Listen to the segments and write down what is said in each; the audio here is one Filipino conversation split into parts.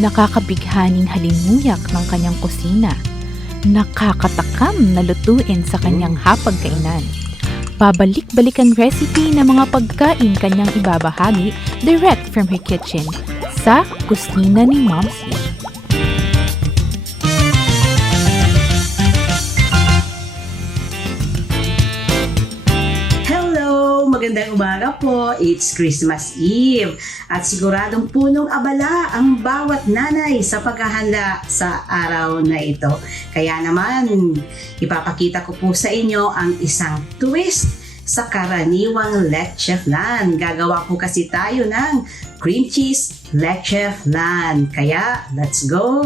Nakakabighaning halimuyak ng kanyang kusina. Nakakatakam na lutuin sa kanyang hapagkainan. Pabalik-balikan recipe ng mga pagkain kanyang ibabahagi direct from her kitchen sa kusina ni Momsy. Magandang umaga po. It's Christmas Eve at siguradong punong abala ang bawat nanay sa paghahanda sa araw na ito. Kaya naman, ipapakita ko po sa inyo ang isang twist sa karaniwang leche flan. Gagawa po kasi tayo ng cream cheese leche flan. Kaya, let's go!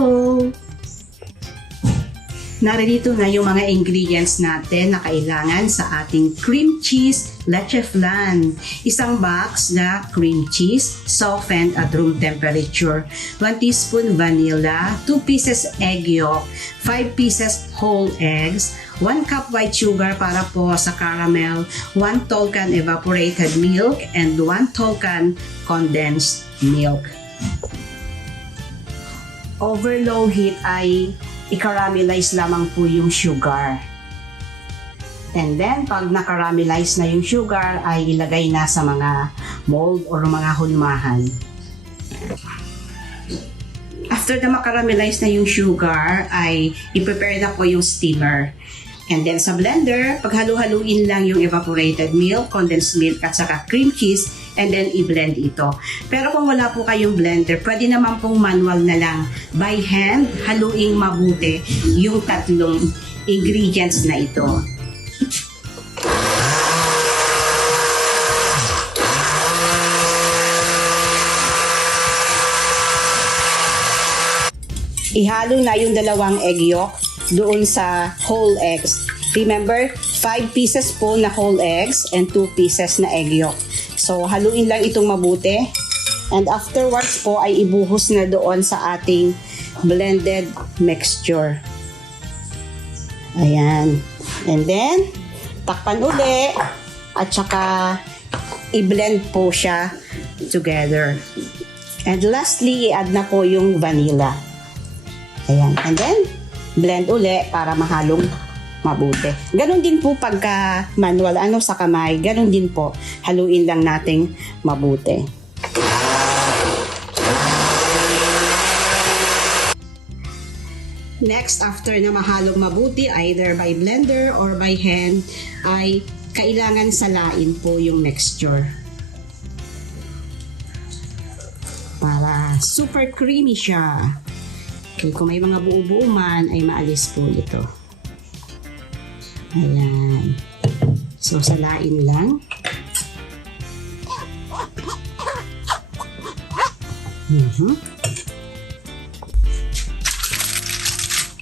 Narito na yung mga ingredients natin na kailangan sa ating cream cheese leche flan. Isang box na cream cheese, softened at room temperature. 1 teaspoon vanilla, 2 pieces egg yolk, 5 pieces whole eggs, 1 cup white sugar para po sa caramel, 1 tall can evaporated milk, and 1 tall can condensed milk. Over low heat ay i-caramelize lamang po yung sugar. And then, pag na-caramelize na yung sugar, ay ilagay na sa mga mold or mga hulmahan. After na ma-caramelize na yung sugar, ay i-prepare na po yung steamer. And then sa blender, paghalu-haluin lang yung evaporated milk, condensed milk at saka cream cheese, and then i-blend ito. Pero kung wala po kayong blender, pwede naman pong manual na lang. By hand, haluing mabuti yung tatlong ingredients na ito. Ihalo na yung dalawang egg yolk doon sa whole eggs. Remember, 5 pieces po na whole eggs and 2 pieces na egg yolk. So, haluin lang itong mabuti. And afterwards po ay ibuhos na doon sa ating blended mixture. Ayan. And then, takpan uli. At saka, i-blend po siya together. And lastly, i-add na po yung vanilla. Ayan. And then, blend uli para mahalong mabuti. Ganon din po pagka manual, sa kamay, ganon din po. Haluin lang nating mabuti. Next, after na mahalong mabuti, either by blender or by hand, ay kailangan salain po yung mixture. Para super creamy siya. Okay, kung may mga buo-buo man, ay maalis po ito. Ayan. So, salain lang.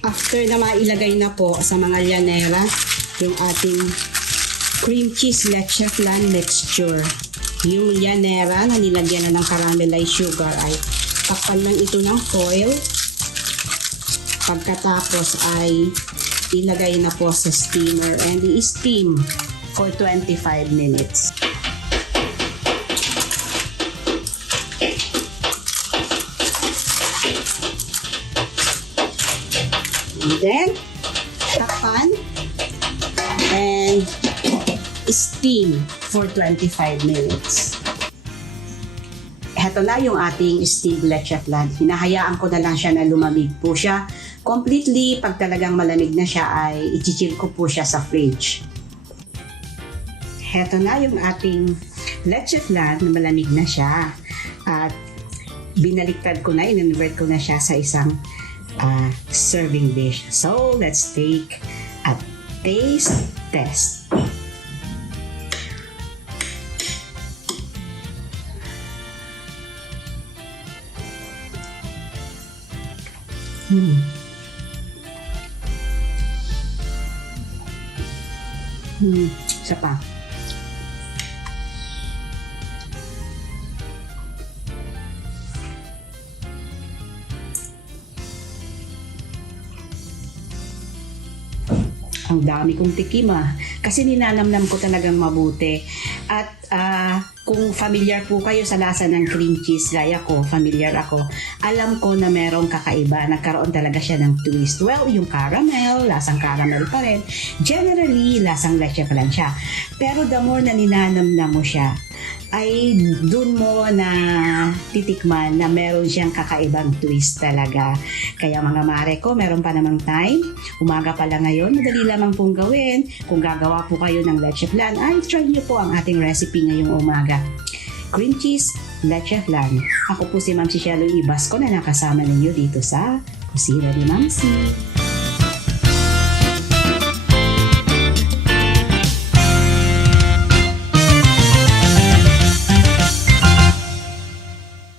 After na mailagay na po sa mga llanera, yung ating cream cheese leche flan mixture. Yung llanera na nilagyan na ng caramelized sugar ay takpan lang ito ng foil. Pagkatapos ay ilagay na po sa steamer and i-steam for 25 minutes. And then, takpan and steam for 25 minutes. Heto na yung ating steamed leche flan. Hinahayaan ko na lang siya na lumamig po siya completely. Pag talagang malamig na siya ay i-chill ko po siya sa fridge. Heto na yung ating leche flan na malamig na siya. At binaliktad ko na, in-invert ko na siya sa isang serving dish. So, let's take a taste test. Isa pa. Ang dami kong tikim kasi ninanamnam ko talagang mabuti. At kung familiar po kayo sa lasa ng cream cheese, gaya ko, familiar ako, alam ko na merong kakaiba. Nagkaroon talaga siya ng twist. Well, yung caramel, lasang caramel pa rin. Generally, lasang leche flan siya. Pero the more na ninanamnam mo siya, ay dun mo na titikman na meron siyang kakaibang twist talaga. Kaya mga mare ko, meron pa namang time. Umaga pa lang ngayon, madali lamang pong gawin. Kung gagawa po kayo ng leche flan, ay try niyo po ang ating recipe ngayong umaga. Cream cheese, leche flan. Ako po si Ma'am Shelo Ibasco na nakasama ninyo dito sa Kusina ni Ma'am C.